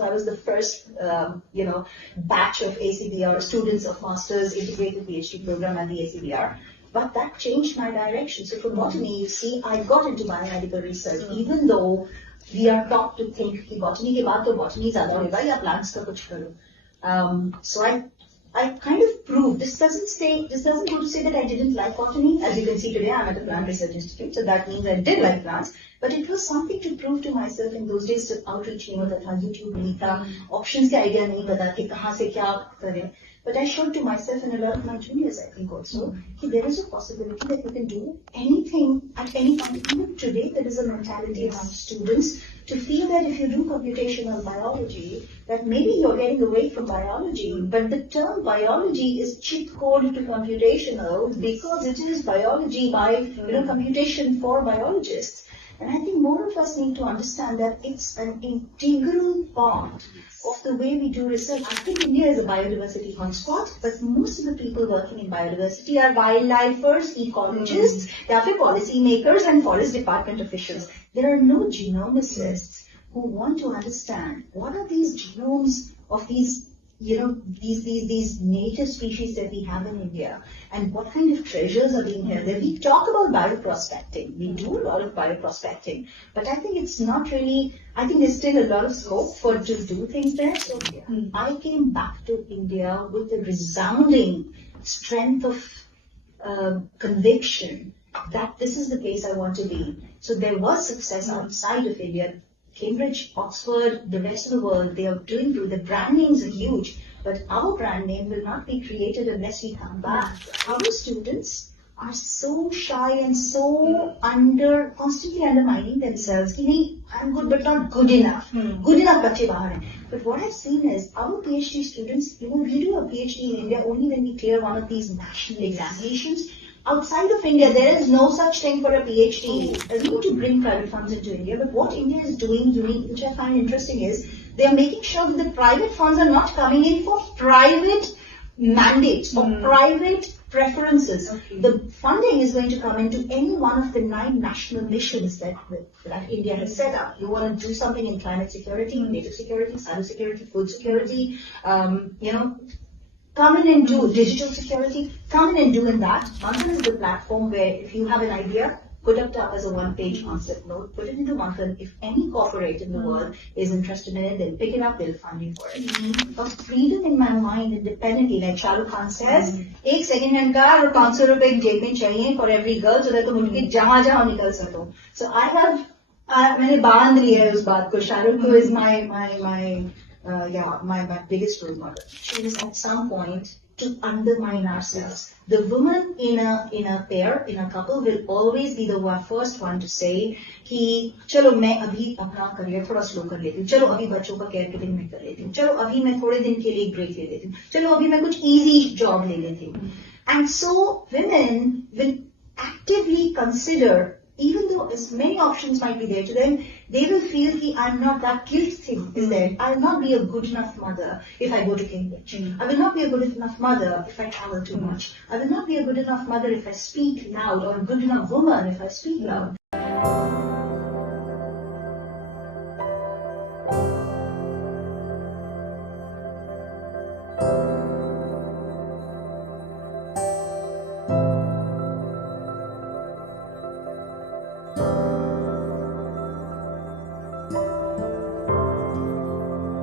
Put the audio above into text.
So I was the first, batch of IISER students of Masters Integrated PhD program at the IISER. But that changed my direction. So for botany, you see, I got into biomedical research, even though we are taught to think कि botany के बाद तो botany ज़्यादा होगा या plants का कुछ करो. So I kind of proved, this doesn't go to say that I didn't like botany. As you can see today, I'm at the Plant Research Institute, so that means I did like plants. But it was something to prove to myself in those days. So outreach नहीं होता था, YouTube नहीं था, options के idea नहीं पता कि कहाँ से क्या करें. But I showed to myself and a lot of my juniors, I think also, that there is a possibility that you can do anything at any point. Even today, there is a mentality among students to feel that if you do computational biology, that maybe you're getting away from biology. But the term biology is cheat code to computational because it is biology by computation for biologists. And I think more of us need to understand that it's an integral part of the way we do research. I think India is a biodiversity hotspot, but most of the people working in biodiversity are wildlifers, ecologists, policy makers, and forest department officials. There are no genomicists who want to understand what are these genomes of these these native species that we have in India, and what kind of treasures are being held there. We talk about bioprospecting. We do a lot of bioprospecting, but I think it's not really, I think there's still a lot of scope to do things there. So I came back to India with a resounding strength of conviction that this is the place I want to be. So there was success outside of India. Cambridge, Oxford, the rest of the world, they are doing good. The brand names are huge, but our brand name will not be created unless we come back. Our students are so shy and so constantly undermining themselves. I'm good, but not good enough. Good enough, bache bahar hai. But what I've seen is our PhD students, we do a PhD in India only when we clear one of these national examinations. Outside of India, there is no such thing for a PhD. There's need to bring private funds into India. But what India is doing, which I find interesting, is they are making sure that the private funds are not coming in for private mandates or private preferences. The funding is going to come into any one of the 9 national missions that India has set up. You want to do something in climate security, native security, cyber security, food security, come in and do digital security, come in and do in that. Manthan is the platform where if you have an idea, put it up as a one-page concept note, put it into Manthan. If any corporate in the world is interested in it, they'll pick it up, they'll fund you for it. But freedom in my mind, independently, like Shah Rukh Khan says, एक second hand car और 500 रुपए जेब में चाहिए for every girl, so that तुम उनकी जहाँ निकल सको. So I have, मैंने बांध लिया है उस बात को. Shah Rukh is my biggest role model. She was at some point to undermine ourselves. The woman in a pair, in a couple, will always be the first one to say कि चलो मैं अभी अपना career थोड़ा slow कर लेती हूँ, चलो अभी बच्चों का केयर गिविंग में कर लेती हूँ, चलो अभी मैं थोड़े दिन के लिए एक ब्रेक ले लेती हूँ, चलो अभी मैं कुछ easy job ले लेती हूँ. And so women will actively consider, even though as many options might be there to them, they will feel that I'm not, that guilt thing is there. I will not be a good enough mother if I go to Cambridge. I will not be a good enough mother if I travel too much. I will not be a good enough mother if I speak loud, or a good enough woman if I speak loud.